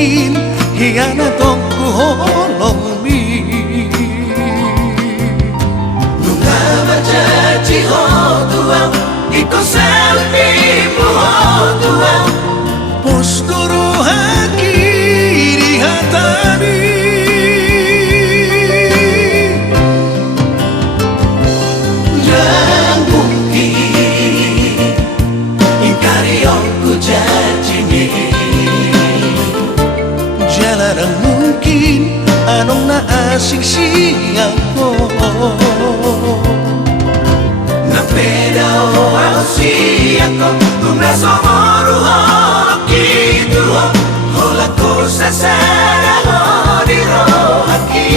mungkin hianat ku holong mi Nunga majaji ho tua iko selvi mu ho tua posturu hakiri hatani Jangan mungkin ingkari ku janji ni Jarang mungkin anong na asing siyako Na peda o au siyako Kung nasomoro ho kitu ho Hola ko sa sana ho di ro haki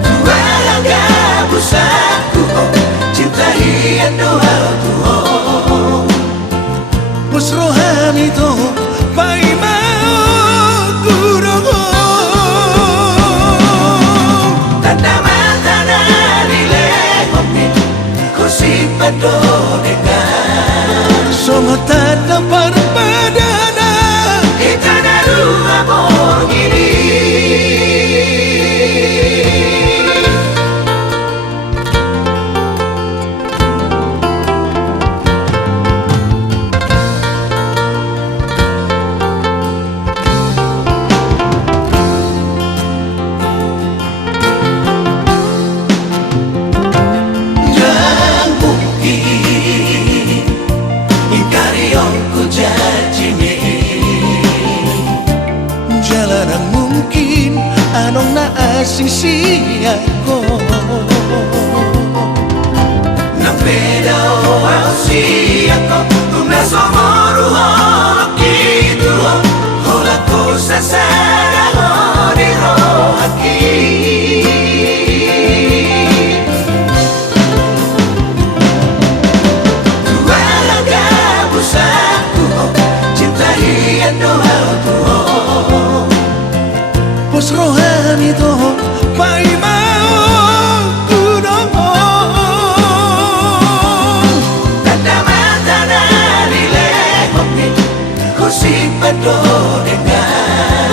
Tualaga busaku ho Cinta hian doa tu ho Pus rohani to pai mau kurogo Tanda mata dari lehomi Kusipan do dengan Songo tada parpadana Kita naru amor gini Jangan mungkin ingkari ku janji ni Jarang mungkin anong na asing siyako Na peda o au siyako Kung nasomoro ho kitu ho Hola ko sa sana ho di ro haki Tualaga busaku ho Cinta hian doa tu ho Pus rohani to pai mau kurogo Tanda mata dari lehomi Kusipan do dengan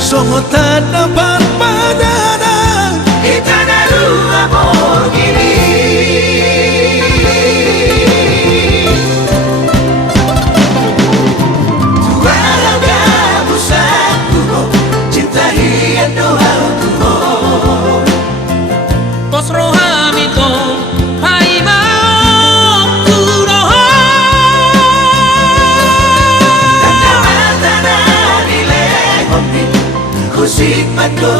Songo tada parpadana Kita naru amor gini Tualaga busaku ho Cinta hian doa tu ho Pos rohami to pai mau kuroho Tanda mata dari lehomi Kusipan do